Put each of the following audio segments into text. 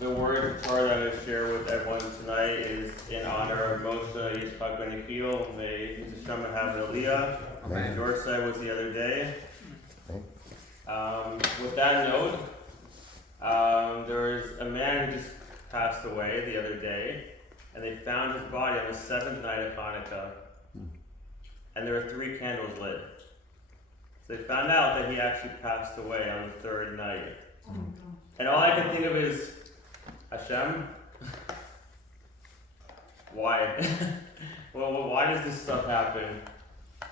The word of Torah that I'm going to share with everyone tonight is in honor of Moshe Yitzchak Ben Yechiel. May Hashem have an aliyah. Amen. Your side was the other day. With that note, there was a man who just passed away the other day, and they found his body on the 7th night of Hanukkah. And there were 3 candles lit. So they found out that he actually passed away on the 3rd night. And all I can think of is, Hashem, why? Well, why does this stuff happen?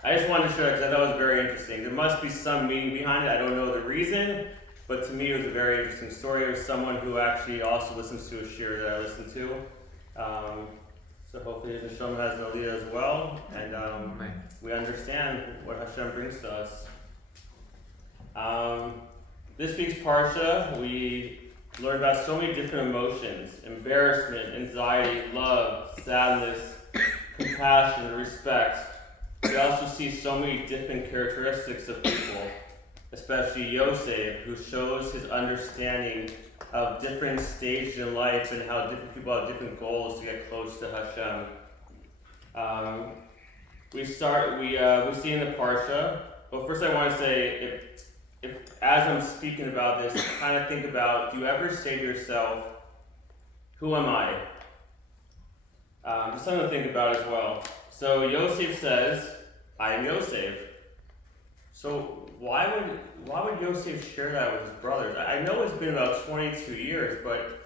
I just wanted to show it because I thought it was very interesting. There must be some meaning behind it. I don't know the reason, but to me it was a very interesting story of someone who actually also listens to a shir that I listen to. So hopefully Hashem has an aliyah as well, and we understand what Hashem brings to us. This week's Parsha, we learn about so many different emotions: embarrassment, anxiety, love, sadness, compassion, respect. We also see so many different characteristics of people, especially Yosef, who shows his understanding of different stages in life and how different people have different goals to get close to Hashem. We see in the Parsha. Well, first I want to say, if as I'm speaking about this, kind of think about, do you ever say to yourself, who am I? Just something to think about as well. So Yosef says, I am Yosef. So why would Yosef share that with his brothers? I know it's been about 22 years, but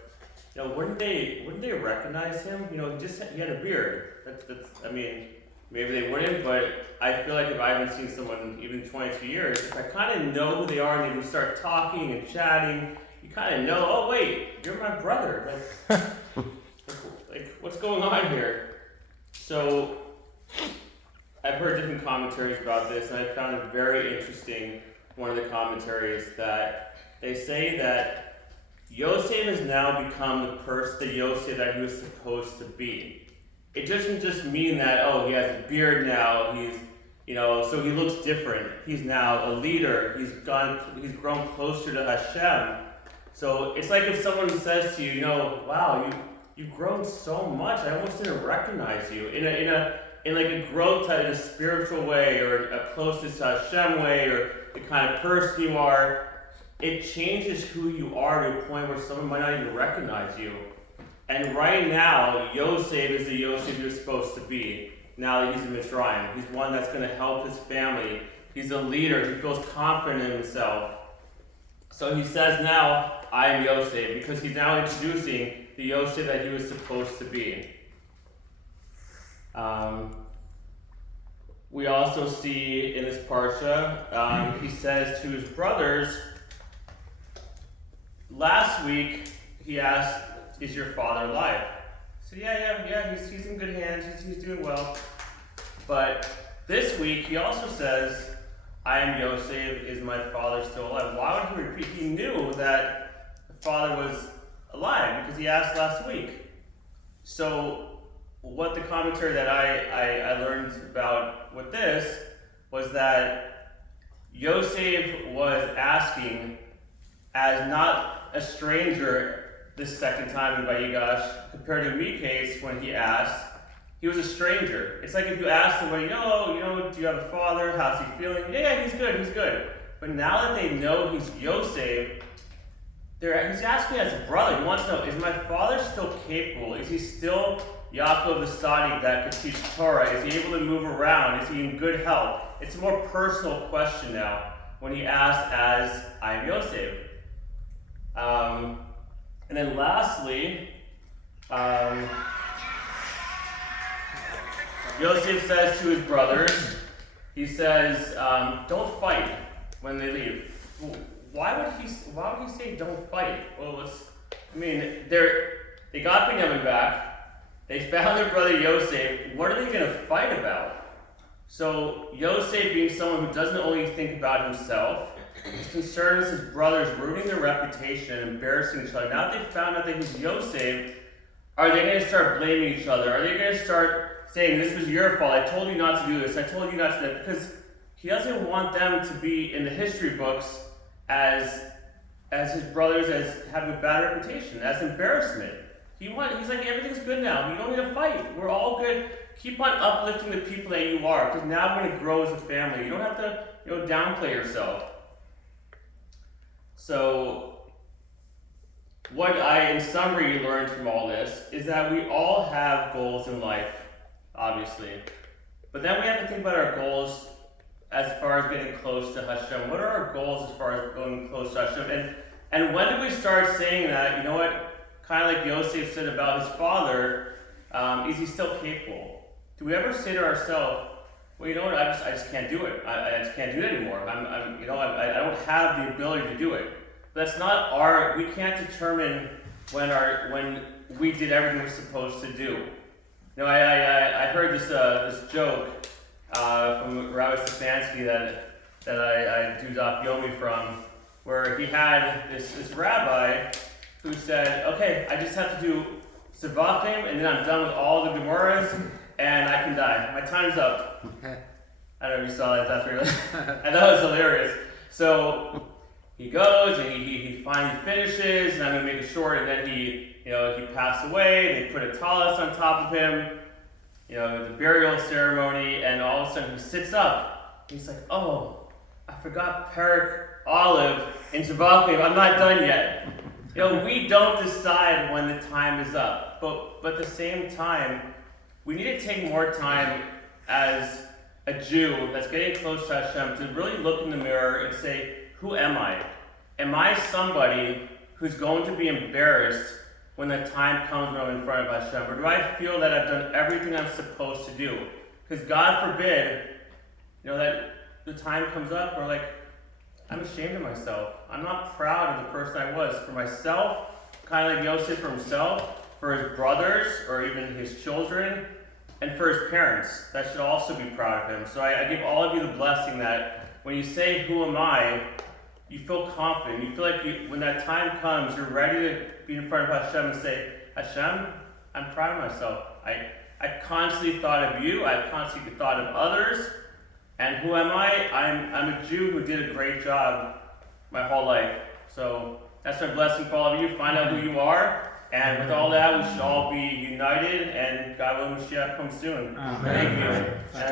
wouldn't they recognize him? He had a beard. Maybe they wouldn't, but I feel like if I haven't seen someone even 22 years, if I kind of know who they are and we start talking and chatting, you kind of know, oh wait, you're my brother. Like what's going on here? So I've heard different commentaries about this, and I found it very interesting. One of the commentaries that they say that Yosef has now become the Yosef that he was supposed to be. It doesn't just mean that, he has a beard now, so he looks different. He's now a leader. He's grown closer to Hashem. So it's like if someone says to you, wow, you've grown so much. I almost didn't recognize you in a growth type, in a spiritual way, or a closeness to Hashem way, or the kind of person you are. It changes who you are to a point where someone might not even recognize you. And right now, Yosef is the Yosef you're supposed to be. Now that he's in Mitzrayim, he's one that's going to help his family. He's a leader. He feels confident in himself. So he says now, I am Yosef, because he's now introducing the Yosef that he was supposed to be. We also see in this parsha, he says to his brothers, last week he asked, is your father alive? So yeah, he's in good hands, he's doing well. But this week he also says, I am Yosef, is my father still alive? Why would he repeat? He knew that the father was alive because he asked last week. So what the commentary that I learned about with this was that Yosef was asking as not a stranger this second time in LivingYosh, compared to Mikha's when he asked, he was a stranger. It's like if you ask somebody, do you have a father? How's he feeling? Yeah, he's good. But now that they know he's Yosef, he's asking as a brother. He wants to know, is my father still capable? Is he still Yaakov the Tzaddik that could teach Torah? Is he able to move around? Is he in good health? It's a more personal question now when he asks as I am Yosef. And then lastly, Yosef says to his brothers, he says, don't fight when they leave. Why would he say don't fight? Well, they got Binyamin back. They found their brother Yosef. What are they going to fight about? So Yosef, being someone who doesn't only think about himself, is concerned with his brothers ruining their reputation and embarrassing each other. Now that they found out that he's Yosef, are they going to start blaming each other? Are they going to start saying, this was your fault, I told you not to do this, I told you not to do that? Because he doesn't want them to be in the history books as as his brothers as having a bad reputation, as embarrassment. He's like, everything's good now. You don't need to fight. We're all good. Keep on uplifting the people that you are, because now we're going to grow as a family. You don't have to, downplay yourself. So, what I, in summary, learned from all this is that we all have goals in life, obviously. But then we have to think about our goals as far as getting close to Hashem. What are our goals as far as going close to Hashem? And when do we start saying that, you know what, kind of like Yosef said about his father, is he still capable? Do we ever say to ourselves, well, you know what, I just can't do it. I just can't do it anymore. I don't have the ability to do it. That's not we can't determine when we did everything we're supposed to do. I heard this joke from Rabbi Stefanski that I do Daf Yomi from, where he had this rabbi who said, okay, I just have to do Savachim, and then I'm done with all the Gemaras, and I can die. My time's up. I don't know if you saw that. That's really, I thought it was hilarious. So he goes and he finally finishes, and I'm gonna make it short. And then he passed away. They put a tallis on top of him, the burial ceremony, and all of a sudden he sits up. He's like, oh, I forgot Perik Olive in Savachim. I'm not done yet. We don't decide when the time is up, but at the same time, we need to take more time as a Jew that's getting close to Hashem to really look in the mirror and say, who am I? Am I somebody who's going to be embarrassed when the time comes when I'm in front of Hashem? Or do I feel that I've done everything I'm supposed to do? Because God forbid, that the time comes up where I'm ashamed of myself. I'm not proud of the person I was. For myself, kind of like Yosef for himself, for his brothers, or even his children, and for his parents. That should also be proud of him. So I give all of you the blessing that when you say, who am I, you feel confident. You feel like when that time comes, you're ready to be in front of Hashem and say, Hashem, I'm proud of myself. I constantly thought of you. I constantly thought of others. And who am I? I'm a Jew who did a great job my whole life. So that's my blessing for all of you. Find out who you are. And with all that, we should all be united. And God willing, Mashiach comes soon. Amen. Thank you.